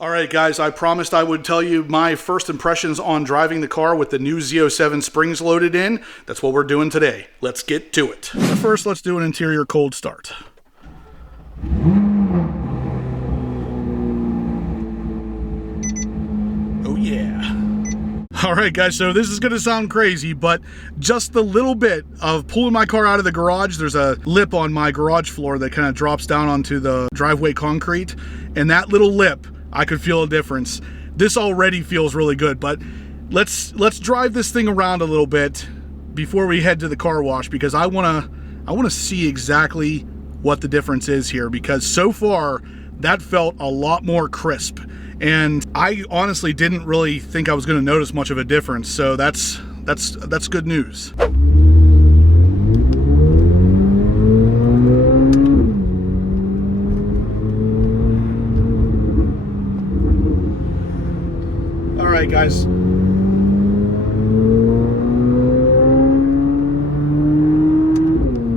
All right, guys, I promised I would tell you my first impressions on driving the car with the new Z07 springs loaded in. That's what we're doing today. Let's get to it. But first, let's do an interior cold start. Oh, yeah. All right, guys, so this is going to sound crazy, but just the little bit of pulling my car out of the garage, there's a lip on my garage floor that kind of drops down onto the driveway concrete, and that little lip, I could feel a difference. This already feels really good, but let's drive this thing around a little bit before we head to the car wash, because I want to see exactly what the difference is here, because so far that felt a lot more crisp, and I honestly didn't really think I was going to notice much of a difference. So that's good news. All right, guys.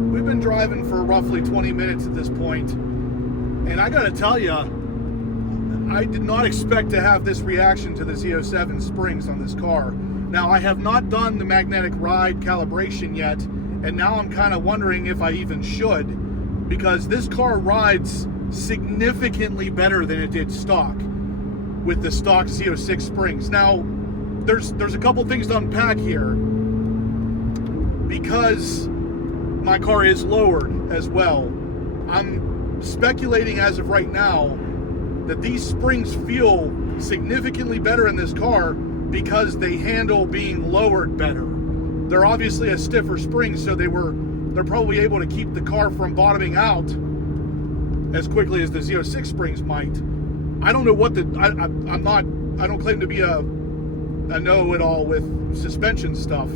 We've been driving for roughly 20 minutes at this point, and I gotta tell you, I did not expect to have this reaction to the Z07 springs on this car. Now, I have not done the magnetic ride calibration yet, and now I'm kind of wondering if I even should, because this car rides significantly better than it did stock with the stock Z06 springs. Now, there's a couple things to unpack here, because my car is lowered as well. I'm speculating as of right now that these springs feel significantly better in this car because they handle being lowered better. They're obviously a stiffer spring, so they're probably able to keep the car from bottoming out as quickly as the Z06 springs might. I don't know what I don't claim to be a know-it-all with suspension stuff,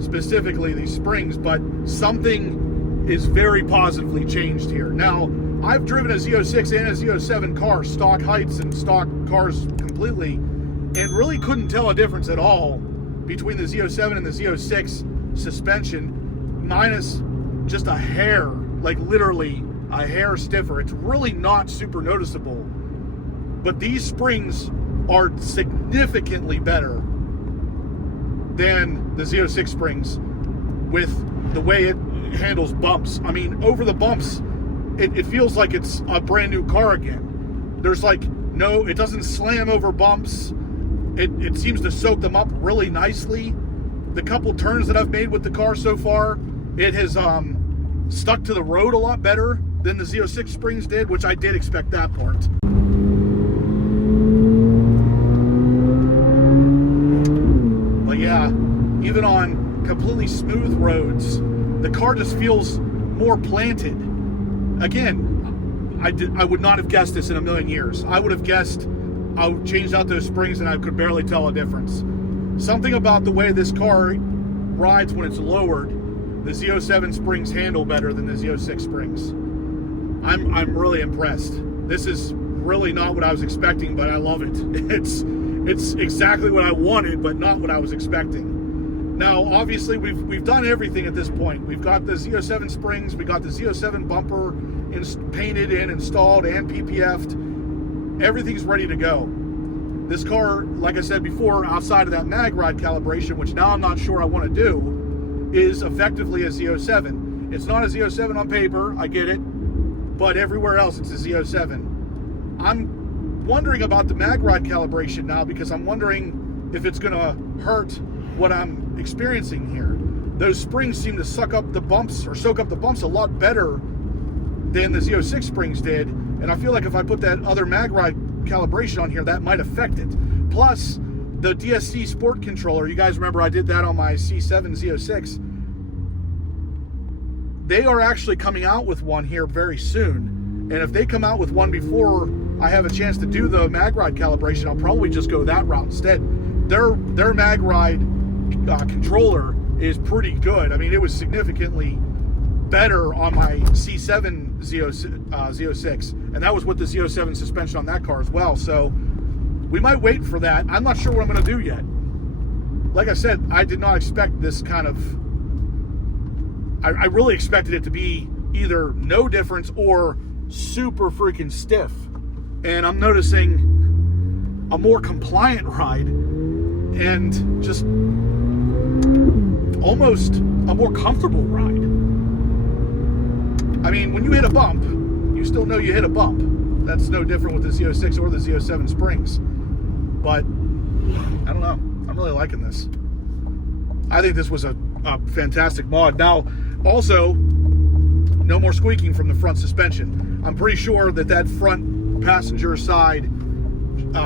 specifically these springs, but something is very positively changed here. Now, I've driven a Z06 and a Z07 car, stock heights and stock cars completely, and really couldn't tell a difference at all between the Z07 and the Z06 suspension, minus just a hair, like literally a hair stiffer. It's really not super noticeable. But these springs are significantly better than the Z06 springs with the way it handles bumps. I mean, over the bumps, it feels like it's a brand new car again. There's like it doesn't slam over bumps. It seems to soak them up really nicely. The couple turns that I've made with the car so far, it has stuck to the road a lot better than the Z06 springs did, which I did expect that part. But yeah, even on completely smooth roads, the car just feels more planted. Again, I would not have guessed this in a million years. I would have guessed I changed out those springs and I could barely tell a difference. Something about the way this car rides when it's lowered, the Z07 springs handle better than the Z06 springs. I'm really impressed. This is really not what I was expecting, but I love it. It's exactly what I wanted, but not what I was expecting. Now, obviously, we've done everything at this point. We've got the Z07 springs, we got the Z07 bumper painted and installed and PPF'd. Everything's ready to go. This car, like I said before, outside of that mag ride calibration, which now I'm not sure I want to do, is effectively a Z07. It's not a Z07 on paper, I get it, but everywhere else it's a Z07. I'm wondering about the mag ride calibration now, because I'm wondering if it's going to hurt what I'm experiencing here. Those springs seem to soak up the bumps a lot better than the Z06 springs did, and I feel like if I put that other mag ride calibration on here, that might affect it. Plus, the DSC Sport controller, you guys remember I did that on my C7 Z06. They are actually coming out with one here very soon, and if they come out with one before I have a chance to do the mag ride calibration, I'll probably just go that route instead. Their mag ride controller is pretty good. I mean, it was significantly better on my C7 Z06, and that was with the Z07 suspension on that car as well. So we might wait for that. I'm not sure what I'm going to do yet. Like I said, I did not expect this kind of... I really expected it to be either no difference or super freaking stiff. And I'm noticing a more compliant ride and just almost a more comfortable ride. I mean, when you hit a bump, you still know you hit a bump. That's no different with the Z06 or the Z07 Springs. But, I don't know. I'm really liking this. I think this was a fantastic mod. Now, also, no more squeaking from the front suspension. I'm pretty sure that front passenger side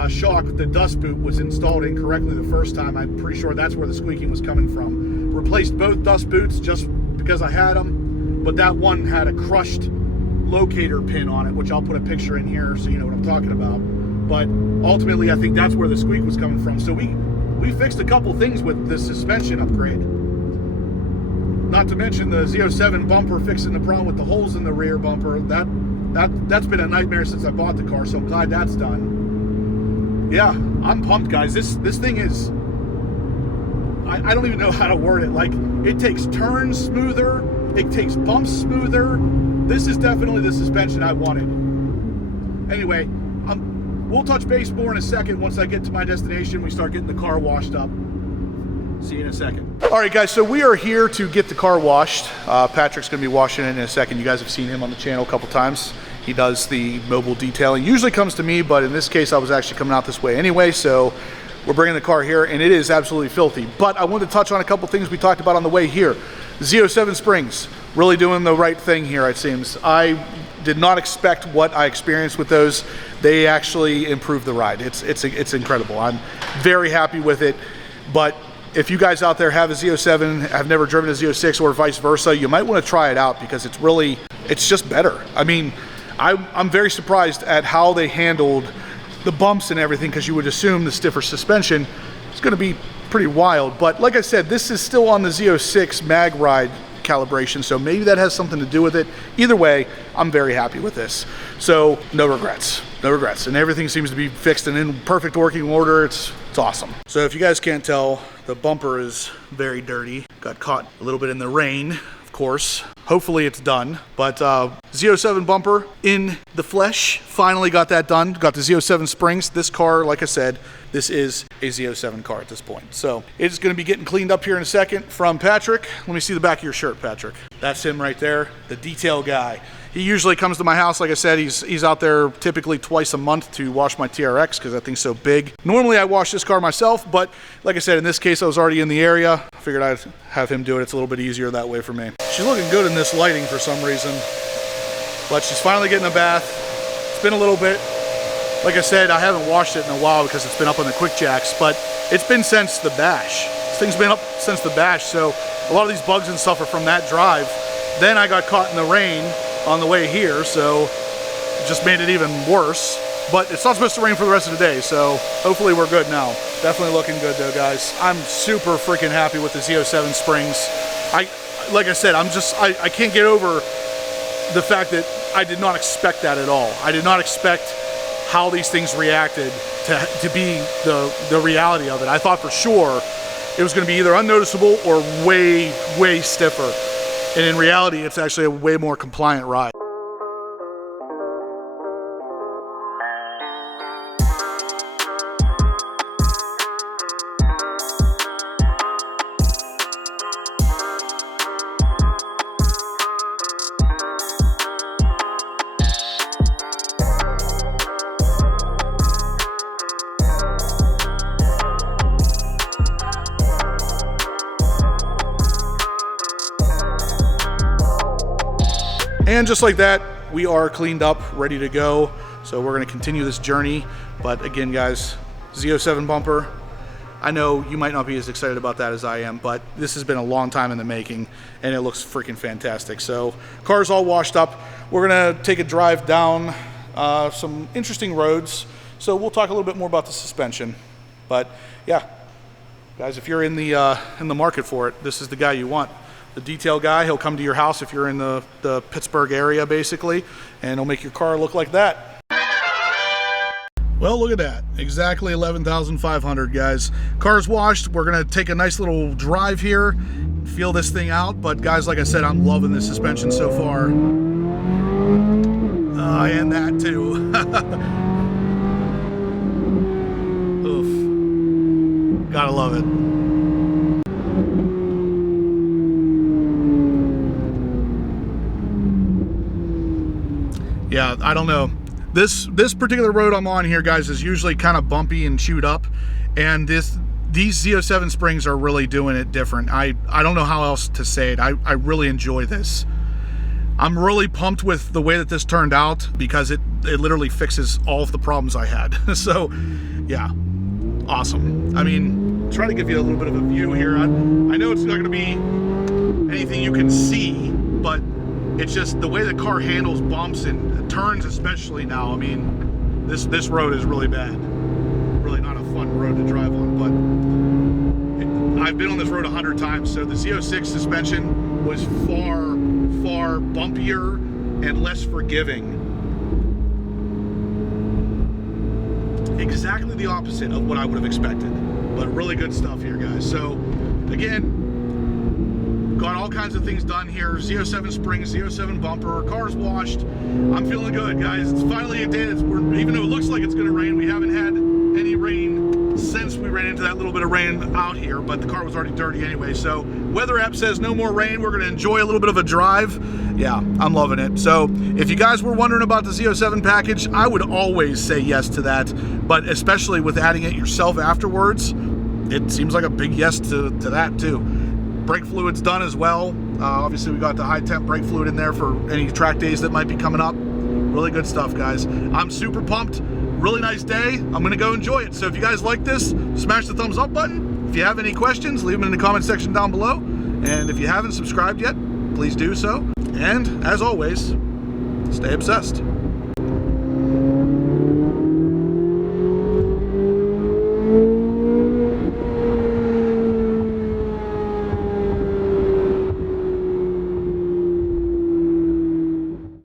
shock, the dust boot, was installed incorrectly the first time. I'm pretty sure that's where the squeaking was coming from. Replaced both dust boots just because I had them, but that one had a crushed locator pin on it, which I'll put a picture in here so you know what I'm talking about. But ultimately, I think that's where the squeak was coming from. So we fixed a couple things with the suspension upgrade. Not to mention the Z07 bumper fixing the problem with the holes in the rear bumper. That's been a nightmare since I bought the car, so I'm glad that's done. Yeah, I'm pumped, guys. This thing is, I don't even know how to word it. Like, it takes turns smoother, it takes bumps smoother. This is definitely the suspension I wanted. Anyway, we'll touch base more in a second once I get to my destination. We start getting the car washed up. See you in a second. All right, guys, so we are here to get the car washed. Patrick's gonna be washing it in a second. You guys have seen him on the channel a couple times. He does the mobile detailing. Usually comes to me, but in this case, I was actually coming out this way anyway, so we're bringing the car here, and it is absolutely filthy. But I wanted to touch on a couple things we talked about on the way here. Z07 Springs, really doing the right thing here, it seems. I did not expect what I experienced with those. They actually improved the ride. It's incredible. I'm very happy with it, but if you guys out there have a Z07, have never driven a Z06 or vice versa, you might want to try it out because it's just better. I mean, I'm very surprised at how they handled the bumps and everything, because you would assume the stiffer suspension is going to be pretty wild. But like I said, this is still on the Z06 mag ride calibration, so maybe that has something to do with it. Either way, I'm very happy with this. So no regrets, and everything seems to be fixed and in perfect working order. It's awesome. So if you guys can't tell, the bumper is very dirty. Got caught a little bit in the rain, of course. Hopefully it's done, but Z07 bumper in the flesh, finally got that done. Got the Z07 springs. This car, like I said, this is a Z07 car at this point. So it's gonna be getting cleaned up here in a second from Patrick. Let me see the back of your shirt, Patrick. That's him right there, the detail guy. He usually comes to my house. Like I said, he's out there typically twice a month to wash my TRX because that thing's so big. Normally I wash this car myself, but like I said, in this case I was already in the area. I figured I'd have him do it. It's a little bit easier that way for me. She's looking good in this lighting for some reason, but she's finally getting a bath. It's been a little bit. Like I said, I haven't washed it in a while because it's been up on the quick jacks, but it's been since the bash. This thing's been up since the bash, so a lot of these bugs and stuff are from that drive. Then I got caught in the rain on the way here, so it just made it even worse. But it's not supposed to rain for the rest of the day, so hopefully we're good now. Definitely looking good though, guys. I'm super freaking happy with the Z07 springs. Like I said, I can't get over the fact that I did not expect that at all. I did not expect how these things reacted to be the reality of it. I thought for sure it was going to be either unnoticeable or way, way stiffer. And in reality, it's actually a way more compliant ride. And just like that, we are cleaned up, ready to go. So we're gonna continue this journey. But again, guys, Z07 bumper. I know you might not be as excited about that as I am, but this has been a long time in the making and it looks freaking fantastic. So car's all washed up. We're gonna take a drive down some interesting roads. So we'll talk a little bit more about the suspension. But yeah, guys, if you're in the market for it, this is the guy you want. The detail guy, he'll come to your house if you're in the Pittsburgh area, basically, and he'll make your car look like that. Well, look at that. Exactly 11,500, guys. Car's washed. We're going to take a nice little drive here, feel this thing out. But, guys, like I said, I'm loving the suspension so far. And that, too. Gotta love it. Yeah, I don't know. This particular road I'm on here, guys, is usually kind of bumpy and chewed up, and these Z07 springs are really doing it different. I don't know how else to say it. I really enjoy this. I'm really pumped with the way that this turned out because it literally fixes all of the problems I had. So, yeah, awesome. I mean, try to give you a little bit of a view here. I know it's not going to be anything you can see, but it's just the way the car handles bumps and turns, especially now. I mean, this road is really bad. Really not a fun road to drive on, but I've been on this road 100 times, so the Z06 suspension was far bumpier and less forgiving. Exactly the opposite of what I would have expected, but really good stuff here, guys. So again, got all kinds of things done here. Z07 springs, Z07 bumper, car's washed. I'm feeling good, guys. It's finally a day even though it looks like it's gonna rain, we haven't had any rain since we ran into that little bit of rain out here, but the car was already dirty anyway. So weather app says no more rain. We're gonna enjoy a little bit of a drive. Yeah, I'm loving it. So if you guys were wondering about the Z07 package, I would always say yes to that, but especially with adding it yourself afterwards, it seems like a big yes to that too. Brake fluid's done as well. Obviously we got the high temp brake fluid in there for any track days that might be coming up. Really good stuff, guys. I'm super pumped. Really nice day. I'm gonna go enjoy it. So if you guys like this, smash the thumbs up button. If you have any questions, leave them in the comment section down below. And if you haven't subscribed yet, please do so. And as always, stay obsessed.